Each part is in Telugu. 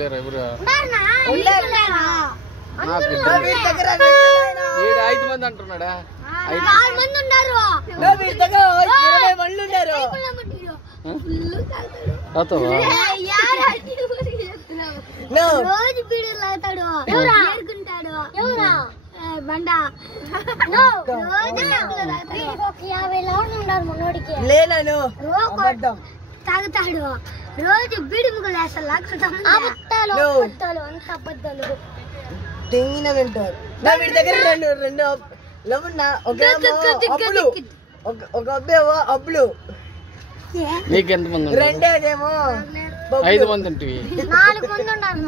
లేరు ఎవరు? నాకు 5 మంది అంటున్నాడా? 6 మంది ఉన్నారు. రోజు బీడీలు తాగుతాడు, ఏరుకుంటాడు బండ. తాగుతాడు రోజు బీడి ముగ్గులు వేస్తాడు. అంత అబద్ధాలు ఒక అబ్బేమో అబ్బులు నీకెంతమంది? రెండేమో 5 మంది ఉంటుంది. 4 మంది ఉన్నారు.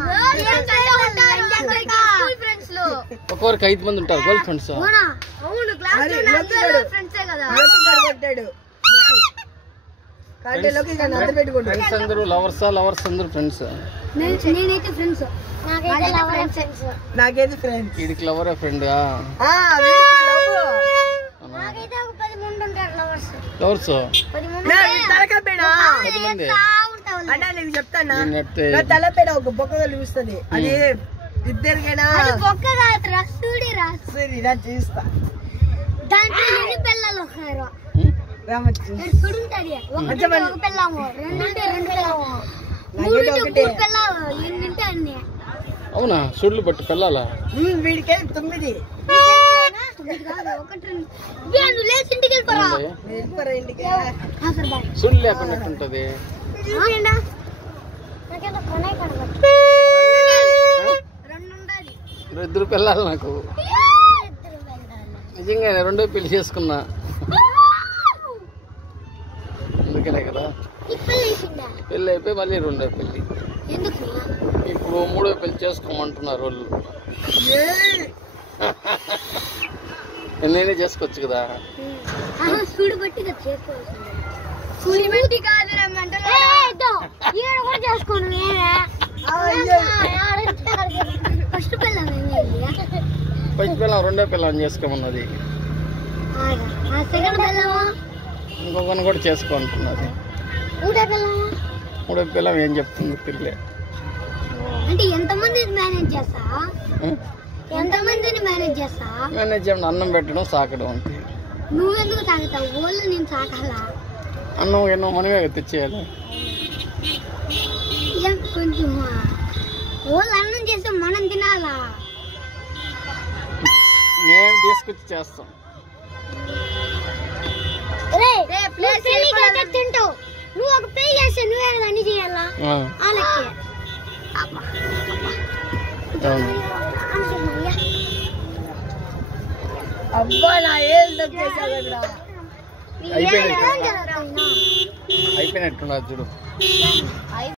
ఒక్కొక్కరికి 5 మంది ఉంటారు గర్ల్ ఫ్రెండ్స్. అవును, క్లాస్ ఫ్రెండ్సే కదా. ఫ్రెండ్స్ అందరూ లవర్స్ అందరూ ఫ్రెండ్స్. నేనైతే ఫ్రెండ్స్. నాకైతే ఫ్రెండ్స్. వీడికి లవరే ఫ్రెండ్. నాకైతే ఒక 10 మంది ఉంటారు లవర్స్. లవర్స్ 10 మంది అన్నా నీకు చెప్తానా, నా తలపైన ఒక బొక్క కనిపిస్తుంది. అది ఇద్దరికైనా బొక్క కాదురా, సూడిరా. సరే ఇలా చూస్తా. దాంట్లో ఎన్ని పిల్లలు వస్తారు? సుడుంటది. ఒక పిల్లము, 2 పిల్లము, 3 పిల్లలు. ఎన్నింటే అన్ని. అవునా? సుడ్లు పట్టి పిల్లలా? వీడికే 9. సుడ్లు లేకుండా ఉంటది. ఇద్దరు పిల్లలు నాకు. నిజంగానే 2వ పెళ్లి చేసుకున్నా. అందుకనే కదా పెళ్ళి అయిపోయి మళ్ళీ 2వ పెళ్లి. ఇప్పుడు 3వ పెళ్లి చేసుకోమంటున్నారు వాళ్ళు. నేనే చేసుకోవచ్చు కదా. ఫస్ట్ పిల్లం 2వ పిల్లం చేసుకోమన్నది. ఇంకొకరిని కూడా చేసుకోమంటున్నది. 3వ పిల్లం ఏం చెప్తుంది పిల్లే. అంటే ఎంతమంది మేనేజ్ చేస్తా? ఎంతమందిని మేనేజ్ చేస్తా? మేనేజ్ చేయడం అన్నం పెట్టడం సాకడం అంతే. నువ్వెందుకు తాగుతావు? ఓళ్ళు నేను సాకాలా? అన్నం ఎన్నో మనమే తెచ్చేయాలి. కొంచెం ఓళ్ళు అన్నం చేస్తే మనం తినాలా? మేము తీసుకొచ్చి చేస్తాం. తింటావు నువ్వు. ఒక పెళ్లి చేస్తే నువ్వే కదా అన్ని చేయాలా? వాళ్ళకి అబ్బా నా ఏం అయిపోయినట్టున్నారు చూడు.